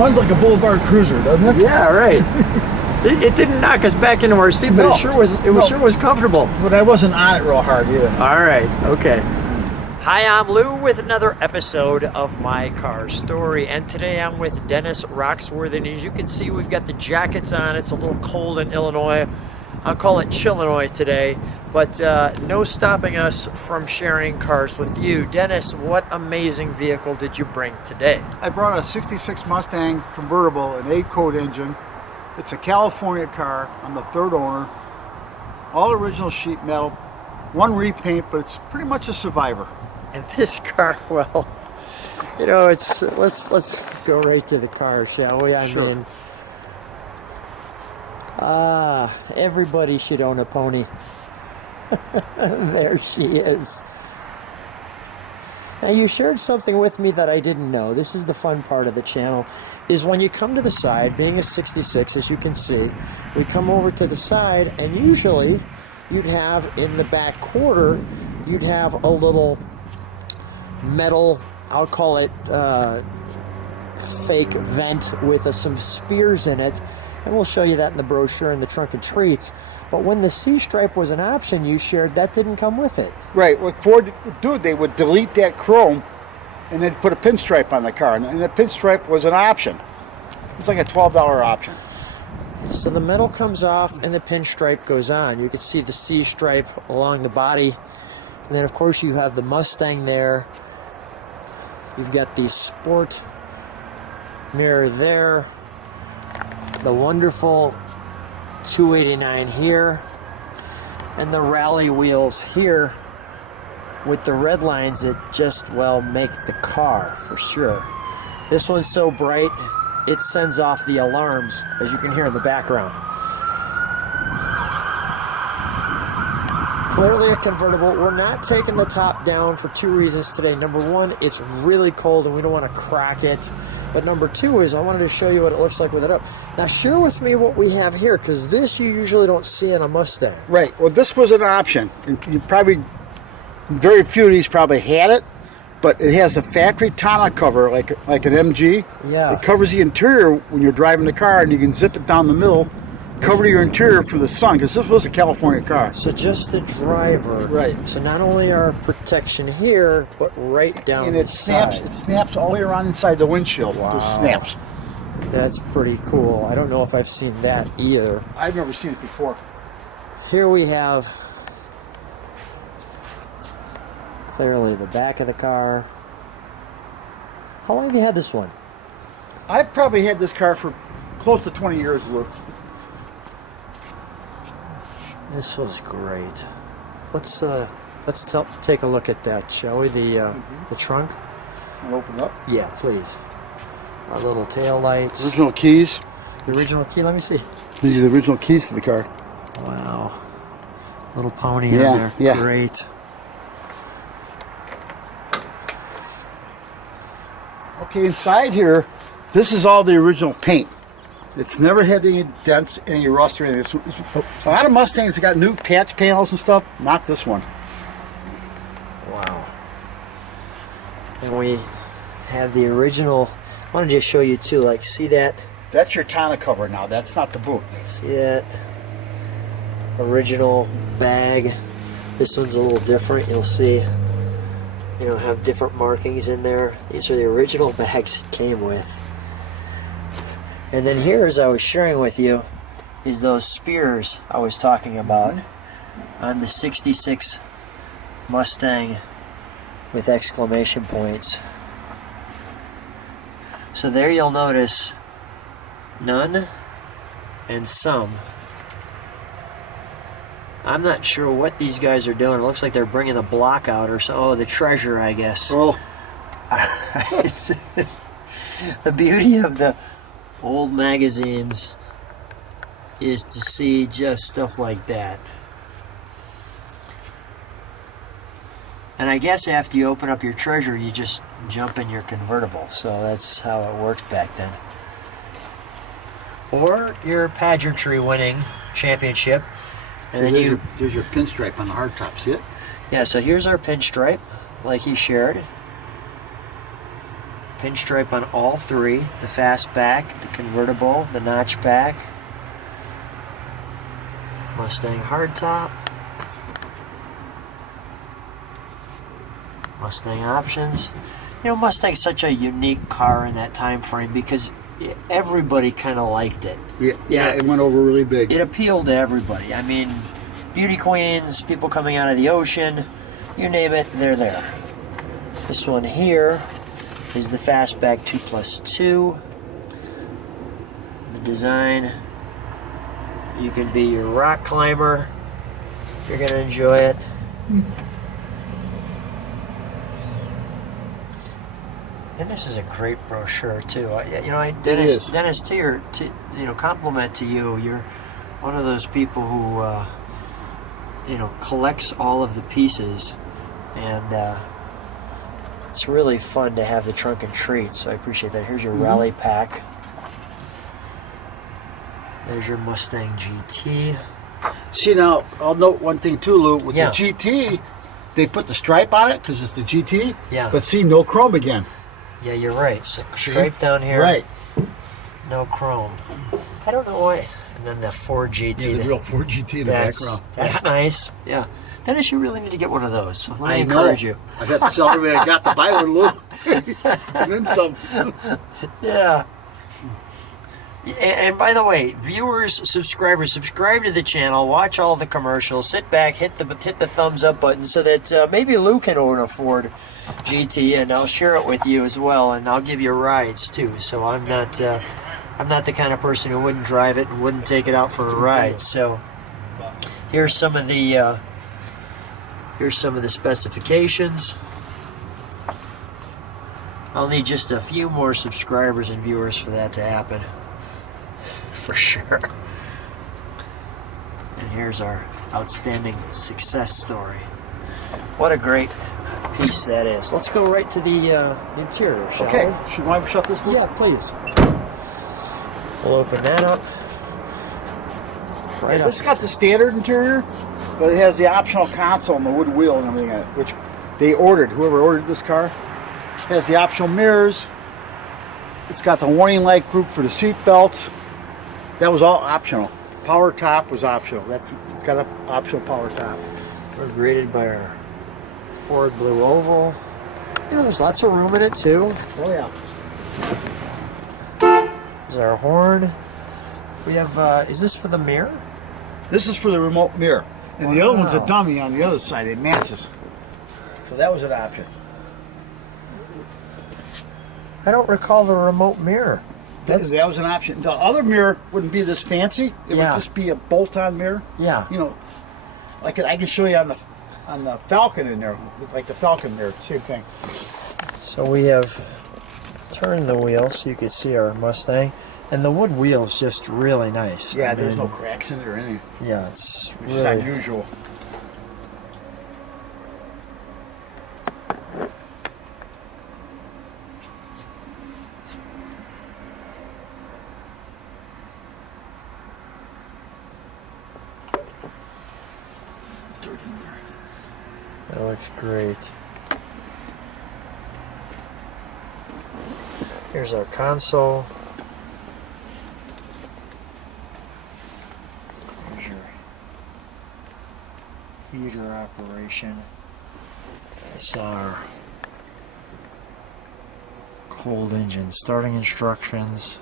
runs like a Boulevard Cruiser, doesn't it? Yeah, right. It didn't knock us back into our seat, but No. it sure was comfortable. But I wasn't on it real hard either. All right, okay. Hi, I'm Lou with another episode of My Car Story, and today I'm with Dennis Roxworthy, and as you can see, we've got the jackets on. It's a little cold in Illinois. I'll call it Chillinois today, but no stopping us from sharing cars with you. Dennis, what amazing vehicle did you bring today? I brought a 66 Mustang Convertible, an 8-code engine. It's a California car. I'm the third owner. All original sheet metal. One repaint, but it's pretty much a survivor. And this car, well, you know, it's let's go right to the car, shall we? I Sure. mean, everybody should own a pony. There she is. Now, you shared something with me that I didn't know. This is the fun part of the channel, is when you come to the side, being a 66, as you can see, we come over to the side, and usually you'd have in the back quarter, you'd have a little metal, I'll call it fake vent with some spears in it, and we'll show you that in the brochure in the trunk and treats. But when the C-stripe was an option, you shared that didn't come with it. Right. What Ford would do, they would delete that chrome and then put a pinstripe on the car. And the pinstripe was an option. It's like a $12 option. So the metal comes off and the pinstripe goes on. You can see the C-stripe along the body. And then, of course, you have the Mustang there. You've got the sport mirror there. The wonderful 289 here. And the rally wheels here with the red lines that just, well, make the car for sure. This one's so bright, it sends off the alarms, as you can hear in the background. Clearly a convertible. We're not taking the top down for two reasons today. Number one, it's really cold and we don't want to crack it. But number two is I wanted to show you what it looks like with it up. Now share with me what we have here, because this you usually don't see in a Mustang. Right. Well, this was an option. And you probably, very few of these probably had it, but it has a factory tonneau cover like an MG. Yeah. It covers the interior when you're driving the car, and you can zip it down the middle, cover your interior for the sun, because this was a California car. So just the driver. Right. So not only our protection here, but right down And the it snaps. side. It snaps all the way around inside the windshield. Wow. It just snaps. That's pretty cool. I don't know if I've seen that either. I've never seen it before. Here we have clearly the back of the car. How long have you had this one? I've probably had this car for close to 20 years, Luke. This was great. Let's take a look at that, shall we? The trunk. I'll open it up. Yeah, please. Our little tail lights. Original keys. The original key. Let me see. These are the original keys to the car. Wow. Little pony in Yeah, there. yeah. Great. Okay, inside here, this is all the original paint. It's never had any dents, any rust or anything. A lot of Mustangs have got new patch panels and stuff. Not this one. Wow. And we have the original. I wanted to show you too. Like, see that? That's your tonneau cover now. That's not the boot. See that? Original bag. This one's a little different. You'll see, you know, have different markings in there. These are the original bags it came with. And then here, as I was sharing with you, is those spears I was talking about on the 66 Mustang with exclamation points. So there you'll notice none and some. I'm not sure what these guys are doing. It looks like they're bringing the block out or so. Oh, the treasure, I guess. Oh, The beauty of the old magazines is to see just stuff like that. And I guess after you open up your treasure, you just jump in your convertible. So that's how it worked back then. Or your pageantry winning championship. And then there's your pinstripe on the hardtop. See it? Yeah, so here's our pinstripe, like he shared. Pinstripe on all three. The fastback, the convertible, the notchback. Mustang hardtop. Mustang options. You know, Mustang's such a unique car in that time frame because everybody kind of liked it. Yeah, it went over really big. It appealed to everybody. I mean, beauty queens, people coming out of the ocean, you name it, they're there. This one here is the fastback 2+2. The design, you can be your rock climber. You're going to enjoy it. And this is a great brochure too. You know, Dennis, compliment to you. You're one of those people who, collects all of the pieces, and it's really fun to have the trunk and treat. So I appreciate that. Here's your rally pack. There's your Mustang GT. See, now I'll note one thing too, Lou. With Yeah. the GT, they put the stripe on it because it's the GT. Yeah. But see, no chrome again. Yeah, you're right. So stripe down here. Right. No chrome. I don't know why. And then the Ford GT. Yeah, the real Ford GT in the background. That's nice. Yeah. Dennis, you really need to get one of those. So let me I encourage know. you. I got to tell everybody I got to buy one, Lou. And then some. Yeah. And by the way, viewers, subscribers, subscribe to the channel, watch all the commercials, sit back, hit the thumbs up button so that maybe Lou can own a Ford GT, and I'll share it with you as well, and I'll give you rides too. So I'm not the kind of person who wouldn't drive it and wouldn't take it out for a ride. So here's some of the specifications. I'll need just a few more subscribers and viewers for that to happen. For sure. And here's our outstanding success story. What a great piece that is. Let's go right to the interior, shall Okay. we? Should I shut this, Lou? Yeah, please. We'll open that up. Right up. This has got the standard interior, but it has the optional console and the wood wheel and everything on it, which they ordered. Whoever ordered this car has the optional mirrors. It's got the warning light group for the seat belts. That was all optional. Power top was optional. It's got an optional power top. We're greeted by our Ford Blue Oval. You know, there's lots of room in it too. Oh yeah. There's our horn. We have, is this for the mirror? This is for the remote mirror. And the other one's a Wow. dummy on the other side. It matches. So that was an option. I don't recall the remote mirror. That was an option. The other mirror wouldn't be this fancy. It Yeah. would just be a bolt-on mirror. Yeah. You know, I can show you on the Falcon in there, like the Falcon mirror, same thing. So we have turned the wheel so you can see our Mustang. And the wood wheel is just really nice. Yeah, I there's mean, no cracks in it or anything, Yeah, it's which is really... unusual. That looks great. Here's our console. Here's your heater operation. It's our cold engine starting instructions.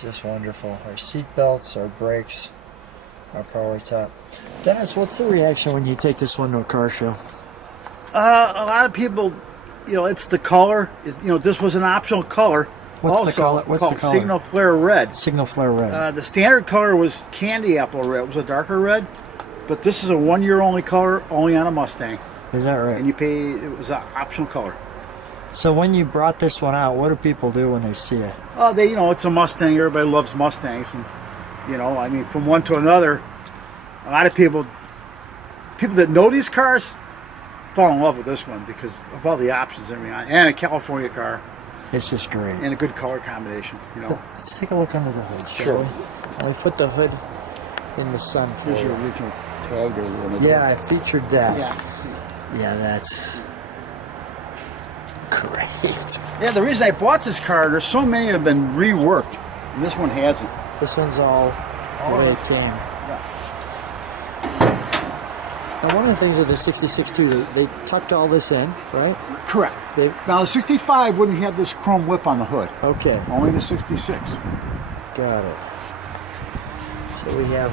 Just wonderful. Our seat belts, our brakes, our power top. Dennis, what's the reaction when you take this one to a car show? A lot of people, it's the color. This was an optional color. What's also the color? What's the called color? Signal Flare Red. Signal flare red. The standard color was candy apple red. It was a darker red, but this is a 1 year only color, only on a Mustang. Is that right? And you pay. It was an optional color. So when you brought this one out, what do people do when they see it? Oh, it's a Mustang. Everybody loves Mustangs, and from one to another, a lot of people that know these cars fall in love with this one because of all the options and everything, and a California car. It's just great. And a good color combination, you know. Let's take a look under the hood, shall Sure. we? I'll put the hood in the sun for Here's you. your original tag there. Yeah, I featured that. Yeah. Yeah, that's great. Yeah, the reason I bought this car, there's so many that have been reworked, and this one hasn't. This one's all the way it came. Yeah. And one of the things with the 66 too, they tucked all this in, right? Correct. They Now the 65 wouldn't have this chrome whip on the hood. okay, Only the 66. got it. So we have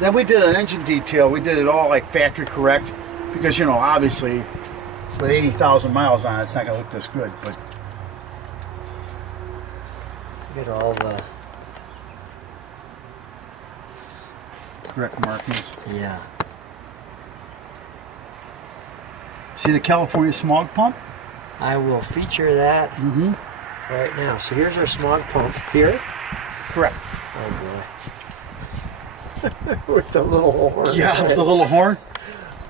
Then we did an engine detail. We did it all like factory correct, because you know, obviously, with 80,000 miles on it, it's not gonna look this good. But get all the correct markings. yeah. See the California smog pump? I will feature that right now. So here's our smog pump here. Correct. Oh boy. With the little horn. Yeah, with the little horn.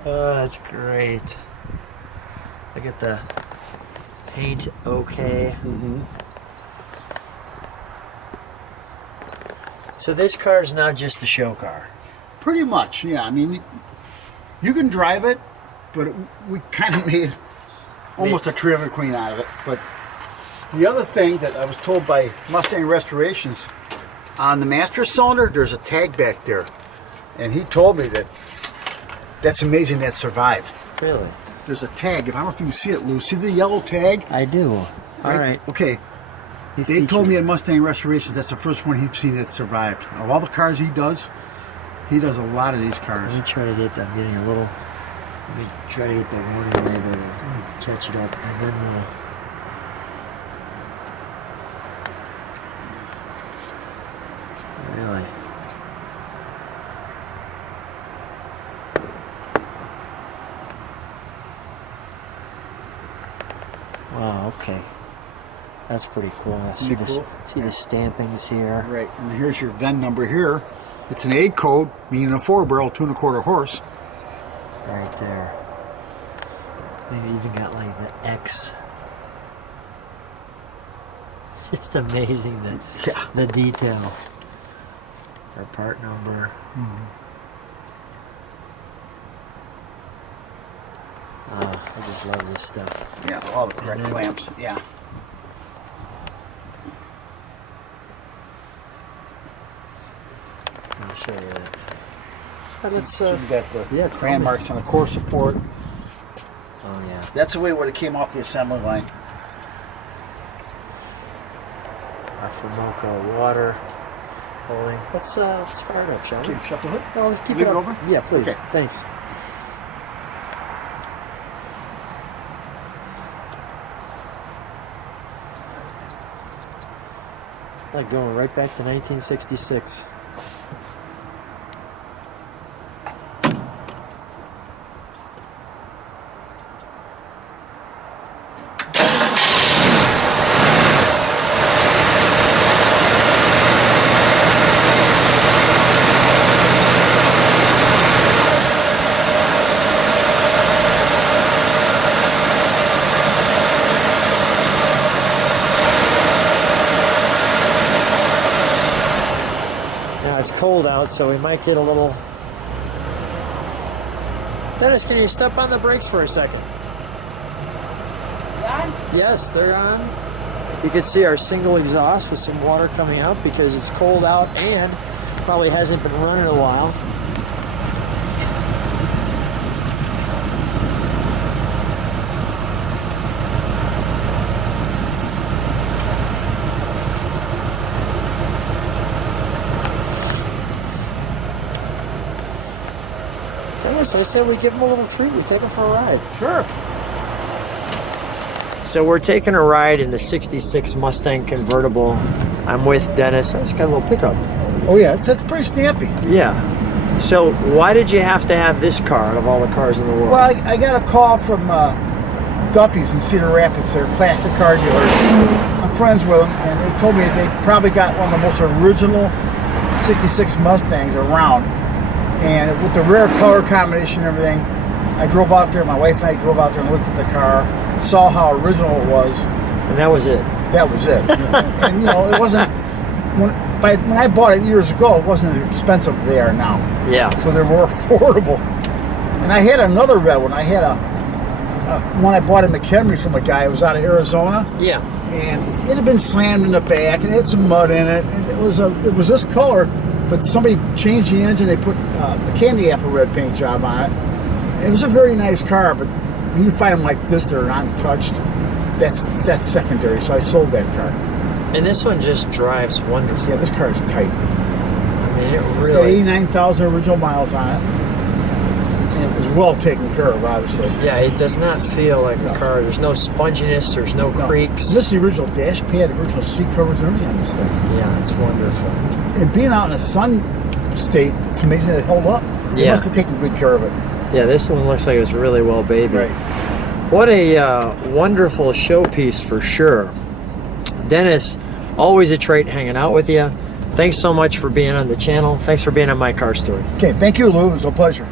Oh, that's great. Look at the paint. Okay. So this car is now just a show car. Pretty much, yeah. I mean, you can drive it, but we kind of made almost a trailer queen out of it. But the other thing that I was told by Mustang Restorations, on the master cylinder, there's a tag back there. And he told me that that's amazing that survived. Really? There's a tag. I don't know if you can see it, Lou. See the yellow tag? I do. All right. Okay. He They featured- told me at Mustang Restorations that's the first one he's seen that survived. Of all the cars he does a lot of these cars. Let me try to get that. I'm getting a little. Let me try to get the warning label to catch it up, and then we'll. Really? Wow. Okay. That's pretty cool. See Pretty this? cool. See the stampings here. Right, and here's your VIN number here. It's an A code, meaning a 4-barrel, 2 1/4 horse. Right there. Maybe even got like the X. Just amazing the detail. Our part number. Oh, I just love this stuff. Yeah, all the correct And then- clamps. Yeah. I'll show you that. But it's So you got the yeah, tell brand me. marks on the core support. Oh yeah. That's the way when it came off the assembly line. Our Formoca water holding. Let's fire it up, shall we? Okay, shut the hood. No, let's keep Leave it it up. open? Yeah, please. Okay. Thanks. Like going right back to 1966. Now it's cold out, so we might get a little. Dennis, can you step on the brakes for a second? On? Yes, they're on. You can see our single exhaust with some water coming out because it's cold out and probably hasn't been running in a while. Dennis, I said we give them a little treat. We take them for a ride. Sure. So we're taking a ride in the 66 Mustang Convertible. I'm with Dennis. It's got a little pickup. Oh yeah, that's pretty snappy. Yeah. So why did you have to have this car out of all the cars in the world? Well, I got a call from Duffy's in Cedar Rapids. They're classic car dealers. I'm friends with them, and they told me they probably got one of the most original 66 Mustangs around. And with the rare color combination and everything, I drove out there, my wife and I drove out there and looked at the car, saw how original it was. And that was it. that was it. And you know, it wasn't when I bought it years ago. It wasn't as expensive as they are now. Yeah. So they're more affordable. And I had another red one. I had one I bought in McHenry from a guy who was out of Arizona. Yeah. And it had been slammed in the back. It had some mud in it. And it was this color, but somebody changed the engine. They put a candy apple red paint job on it. It was a very nice car, but when you find them like this, they're untouched. That's secondary. So I sold that car. And this one just drives wonderful. Yeah, this car is tight. I mean, it It's got really. 89,000 original miles on it. And it was well taken care of, obviously. Yeah, it does not feel like a car. There's no sponginess. There's no creaks. This is the original dash pad, original seat covers, and everything on this thing. Yeah, it's wonderful. And being out in a sun state, it's amazing that it held up. They Yeah. must have taken good care of it. Yeah, this one looks like it's really well baby. Right. What a wonderful showpiece for sure. Dennis, always a treat hanging out with you. Thanks so much for being on the channel. Thanks for being on My Car Story. Okay, thank you, Lou. It was a pleasure.